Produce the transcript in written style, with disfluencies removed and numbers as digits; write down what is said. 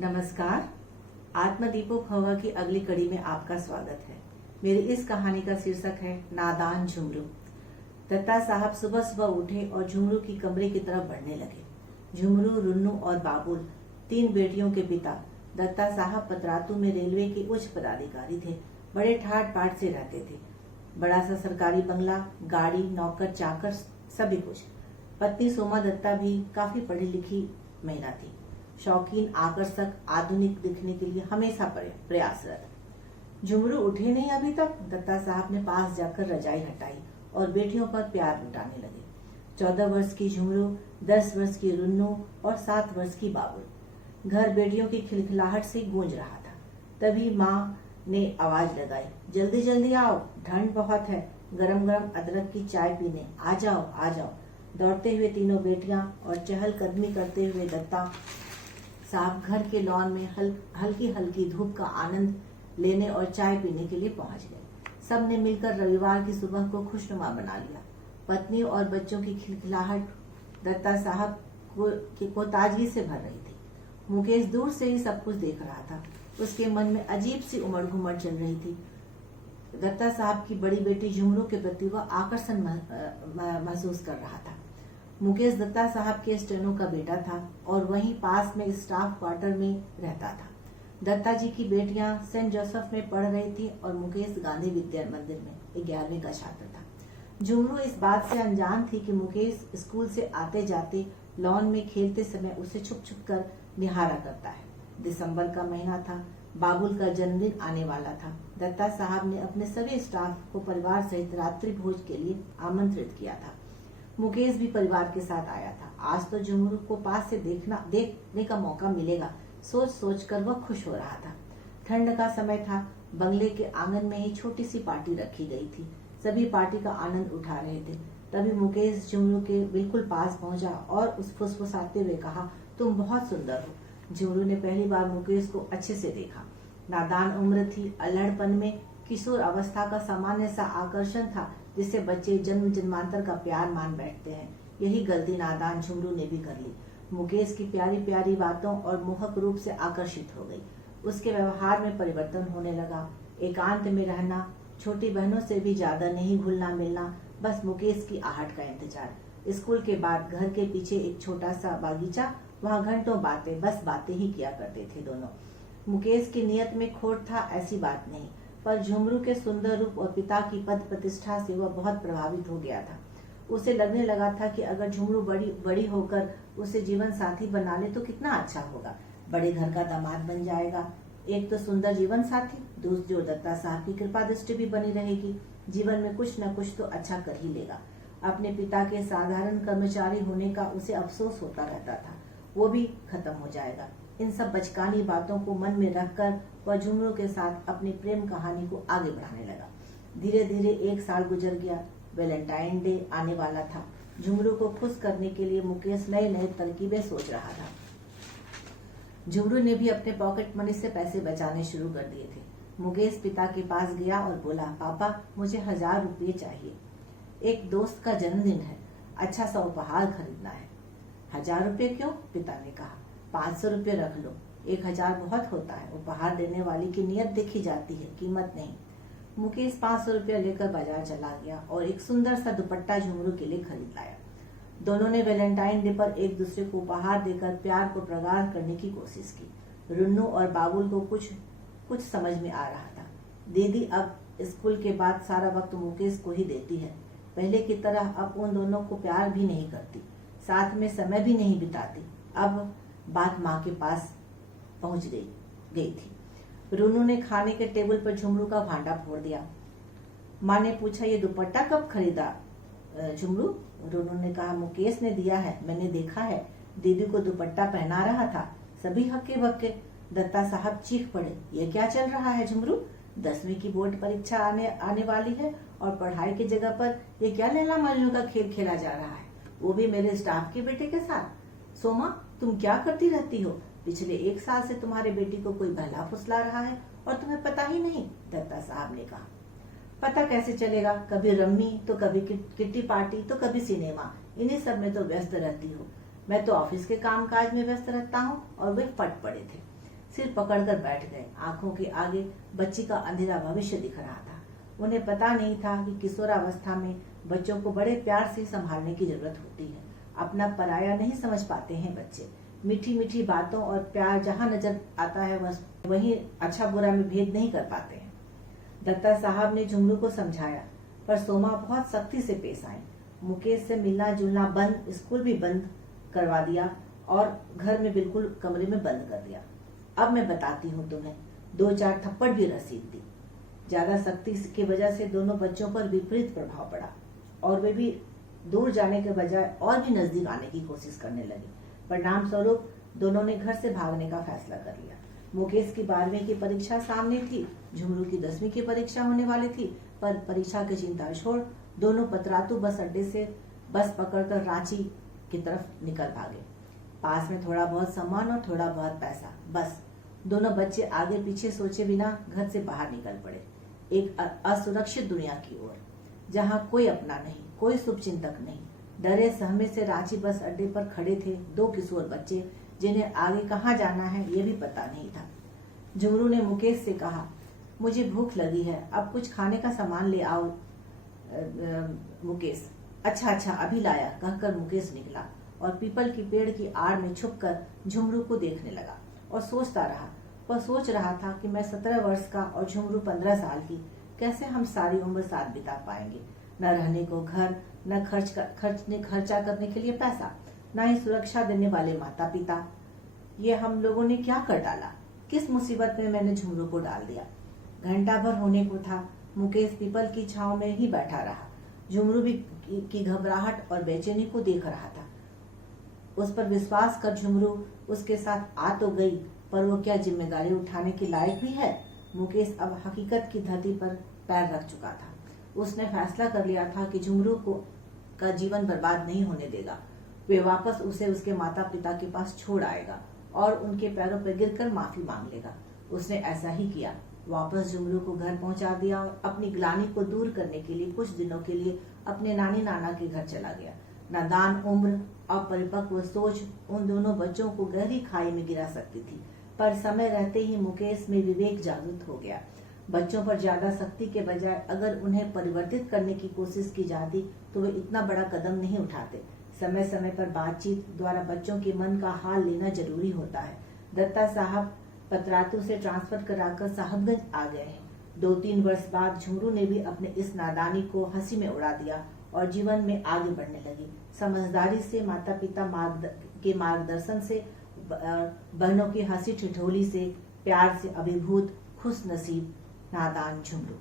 नमस्कार। आत्मदीपो भव की अगली कड़ी में आपका स्वागत है। मेरी इस कहानी का शीर्षक है नादान झुमरू। दत्ता साहब सुबह सुबह उठे और झुमरू की कमरे की तरफ बढ़ने लगे। झुमरू, रुन्नू और बाबुल, 3 बेटियों के पिता। दत्ता साहब पतरातू में रेलवे के उच्च पदाधिकारी थे। बड़े ठाट बाट से रहते थे। बड़ा सा सरकारी बंगला, गाड़ी, नौकर चाकर, सभी कुछ। पत्नी सोमा दत्ता भी काफी पढ़ी लिखी महिला थी। शौकीन, आकर्षक, आधुनिक दिखने के लिए हमेशा प्रयासरत। झुमरू उठे नहीं अभी तक। दत्ता साहब ने पास जाकर रजाई हटाई और बेटियों पर प्यार लुटाने लगे। 14 वर्ष की झुमरू, 10 वर्ष की रुन्नू और 7 वर्ष की बाबुल। घर बेटियों की खिलखिलाहट से गूंज रहा था। तभी माँ ने आवाज लगाई, जल्दी जल्दी आओ, ठंड बहुत है, गरम गरम अदरक की चाय पीने, आ जाओ आ जाओ। दौड़ते हुए तीनों बेटियां और चहलकदमी करते हुए दत्ता साहब घर के लॉन में हल्की हल्की धूप का आनंद लेने और चाय पीने के लिए पहुंच गए। सब ने मिलकर रविवार की सुबह को खुशनुमा बना लिया। पत्नी और बच्चों की खिलखिलाहट दत्ता साहब को ताजगी से भर रही थी। मुकेश दूर से ही सब कुछ देख रहा था। उसके मन में अजीब सी उमड़ घुमड़ चल रही थी। दत्ता साहब की बड़ी बेटी झुमरू के प्रति वह आकर्षण महसूस कर रहा था। मुकेश दत्ता साहब के स्टेनो का बेटा था और वहीं पास में स्टाफ क्वार्टर में रहता था। दत्ता जी की बेटियां सेंट जोसेफ में पढ़ रही थी और मुकेश गांधी विद्या मंदिर में 11वीं का छात्र था। झुमरू इस बात से अनजान थी कि मुकेश स्कूल से आते जाते लॉन में खेलते समय उसे छुप छुप कर निहारा करता है। दिसंबर का महीना था। बाबुल का जन्मदिन आने वाला था। दत्ता साहब ने अपने सभी स्टाफ को परिवार सहित रात्रि भोज के लिए आमंत्रित किया था। मुकेश भी परिवार के साथ आया था। आज तो झुमरू को पास से देखने का मौका मिलेगा, सोच सोच कर वह खुश हो रहा था। ठंड का समय था। बंगले के आंगन में ही छोटी सी पार्टी रखी गई थी। सभी पार्टी का आनंद उठा रहे थे। तभी मुकेश झुमरू के बिल्कुल पास पहुंचा और उस फुसफुसाते हुए कहा, तुम बहुत सुंदर हो। झुमरू ने पहली बार मुकेश को अच्छे से देखा। नादान उम्र थी। अल्हड़पन में किशोर अवस्था का सामान्य सा आकर्षण था, जिसे बच्चे जन्म जन्मांतर का प्यार मान बैठते हैं। यही गलती नादान झुमरू ने भी कर ली। मुकेश की प्यारी प्यारी बातों और मोहक रूप से आकर्षित हो गई। उसके व्यवहार में परिवर्तन होने लगा। एकांत में रहना, छोटी बहनों से भी ज्यादा नहीं घुलना मिलना, बस मुकेश की आहट का इंतजार। स्कूल के बाद घर के पीछे एक छोटा सा बागीचा, वहाँ घंटों बस बातें ही किया करते थे दोनों। मुकेश की नियत में खोट था ऐसी बात नहीं, पर झुमरू के सुंदर रूप और पिता की पद प्रतिष्ठा से वह बहुत प्रभावित हो गया था। उसे लगने लगा था कि अगर झुमरू बड़ी होकर उसे जीवन साथी बना ले तो कितना अच्छा होगा। बड़े घर का दामाद बन जाएगा। एक तो सुंदर जीवन साथी, दूसरी ओर दत्ता साहब की कृपा दृष्टि भी बनी रहेगी। जीवन में कुछ न कुछ तो अच्छा कर ही लेगा। अपने पिता के साधारण कर्मचारी होने का उसे अफसोस होता रहता था, वो भी खत्म हो जाएगा। इन सब बचकानी बातों को मन में रखकर वह झुमरू के साथ अपनी प्रेम कहानी को आगे बढ़ाने लगा। धीरे धीरे 1 साल गुजर गया। वैलेंटाइन डे आने वाला था। झुमरू को खुश करने के लिए मुकेश नए नए तरकीबें सोच रहा था। झुमरू ने भी अपने पॉकेट मनी से पैसे बचाने शुरू कर दिए थे। मुकेश पिता के पास गया और बोला, पापा मुझे 1000 रुपये चाहिए। एक दोस्त का जन्मदिन है, अच्छा सा उपहार खरीदना है। 1000 रुपये क्यों? पिता ने कहा, 500 रुपये रख लो। 1000 बहुत होता है। उपहार देने वाली की नियत देखी जाती है, कीमत नहीं। मुकेश 500 रुपया लेकर बाजार चला गया और एक सुंदर सा दुपट्टा झुमरू के लिए खरीद लाया। दोनों ने वैलेंटाइन डे पर एक दूसरे को उपहार देकर प्यार को प्रगाढ़ करने की कोशिश की। रुन्नू और बाबुल को कुछ समझ में आ रहा था। दीदी अब स्कूल के बाद सारा वक्त मुकेश को ही देती है। पहले की तरह अब उन दोनों को प्यार भी नहीं करती, साथ में समय भी नहीं बिताती। अब बात माँ के पास पहुंच गई थी। रुन्नू ने खाने के टेबल पर झुमरू का भांडा फोड़ दिया। माँ ने पूछा, ये दुपट्टा कब खरीदा झुमरू? रुन्नू ने कहा, मुकेश ने दिया है, मैंने देखा है। दीदी को दुपट्टा पहना रहा था। सभी हक्के बक्के। दत्ता साहब चीख पड़े, ये क्या चल रहा है झुमरू? 10वीं की बोर्ड परीक्षा आने वाली है और पढ़ाई की जगह पर ये क्या लैला मजनू का खेल खेला जा रहा है, वो भी मेरे स्टाफ के बेटे के साथ। सोमा, तुम क्या करती रहती हो? पिछले 1 साल से तुम्हारे बेटी को कोई बहला फुसला रहा है और तुम्हें पता ही नहीं। दत्ता साहब ने कहा, पता कैसे चलेगा? कभी रम्मी तो कभी किट्टी पार्टी तो कभी सिनेमा, इन्हीं सब में तो व्यस्त रहती हो। मैं तो ऑफिस के कामकाज में व्यस्त रहता हूँ और वे फट पड़े थे। सिर पकड़कर बैठ गए। आंखों के आगे बच्ची का अंधेरा भविष्य दिख रहा था। उन्हें पता नहीं था कि किशोरावस्था में बच्चों को बड़े प्यार से संभालने की जरूरत होती है। अपना पराया नहीं समझ पाते हैं बच्चे। मीठी मीठी बातों और प्यार जहाँ नजर आता है वहीं अच्छा बुरा में भेद नहीं कर पाते हैं। दत्ता साहब ने झुमरू को समझाया, पर सोमा बहुत सख्ती से पेश आई। मुकेश से मिलना जुलना बंद, स्कूल भी बंद करवा दिया और घर में बिल्कुल कमरे में बंद कर दिया। अब मैं बताती हूँ तुम्हें। 2-4 थप्पड़ भी रसीद दी। ज्यादा सख्ती की वजह से दोनों बच्चों पर विपरीत प्रभाव पड़ा और वे भी दूर जाने के बजाय और भी नजदीक आने की कोशिश करने लगे। परिणाम स्वरूप दोनों ने घर से भागने का फैसला कर लिया। मुकेश की 12वीं की परीक्षा सामने थी, झुमरू की 10वीं की परीक्षा होने वाली थी, पर परीक्षा की चिंता छोड़ दोनों पतरातू बस अड्डे से बस पकड़कर रांची की तरफ निकल भागे। पास में थोड़ा बहुत सामान और थोड़ा बहुत पैसा, बस। दोनों बच्चे आगे पीछे सोचे बिना घर से बाहर निकल पड़े, एक असुरक्षित दुनिया की ओर, जहाँ कोई अपना नहीं, कोई शुभचिंतक नहीं। डरे सहमे से रांची बस अड्डे पर खड़े थे 2 किशोर बच्चे, जिन्हें आगे कहाँ जाना है ये भी पता नहीं था। झुमरू ने मुकेश से कहा, मुझे भूख लगी है, अब कुछ खाने का सामान ले आओ। मुकेश, अच्छा अभी लाया, कहकर मुकेश निकला और पीपल की पेड़ की आड़ में छुपकर झुमरू को देखने लगा और सोचता रहा। वह सोच रहा था कि मैं 17 वर्ष का और झुमरू 15 साल की, कैसे हम सारी उम्र साथ बिता पाएंगे। न रहने को घर, न खर्चा करने के लिए पैसा, न ही सुरक्षा देने वाले माता पिता। ये हम लोगों ने क्या कर डाला? किस मुसीबत में मैंने झुमरू को डाल दिया? घंटा भर होने को था, मुकेश पीपल की छांव में ही बैठा रहा। झुमरू भी की घबराहट और बेचैनी को देख रहा था। उस पर विश्वास कर झुमरू उसके साथ आ तो गई, पर वो क्या जिम्मेदारी उठाने के लायक भी है? मुकेश अब हकीकत की धरती पर पैर रख चुका था। उसने फैसला कर लिया था कि झुमरू का जीवन बर्बाद नहीं होने देगा। वे वापस उसे उसके माता पिता के पास छोड़ आएगा और उनके पैरों पर गिरकर माफी मांग लेगा। उसने ऐसा ही किया। वापस झुमरू को घर पहुंचा दिया और अपनी ग्लानि को दूर करने के लिए कुछ दिनों के लिए अपने नानी नाना के घर चला गया। नादान उम्र, अपरिपक्व सोच उन दोनों बच्चों को गहरी खाई में गिरा सकती थी, पर समय रहते ही मुकेश में विवेक जागृत हो गया। बच्चों पर ज्यादा सख्ती के बजाय अगर उन्हें परिवर्तित करने की कोशिश की जाती तो वे इतना बड़ा कदम नहीं उठाते। समय समय पर बातचीत द्वारा बच्चों के मन का हाल लेना जरूरी होता है। दत्ता साहब पतरातू से ट्रांसफर कराकर साहबगंज आ गए हैं। 2-3 वर्ष बाद झुमरू ने भी अपने इस नादानी को हंसी में उड़ा दिया और जीवन में आगे बढ़ने लगी। समझदारी से, माता पिता के मार्गदर्शन से, बहनों की हंसी ठिठोली से, प्यार से अभिभूत खुश नसीब नादान झुमरू।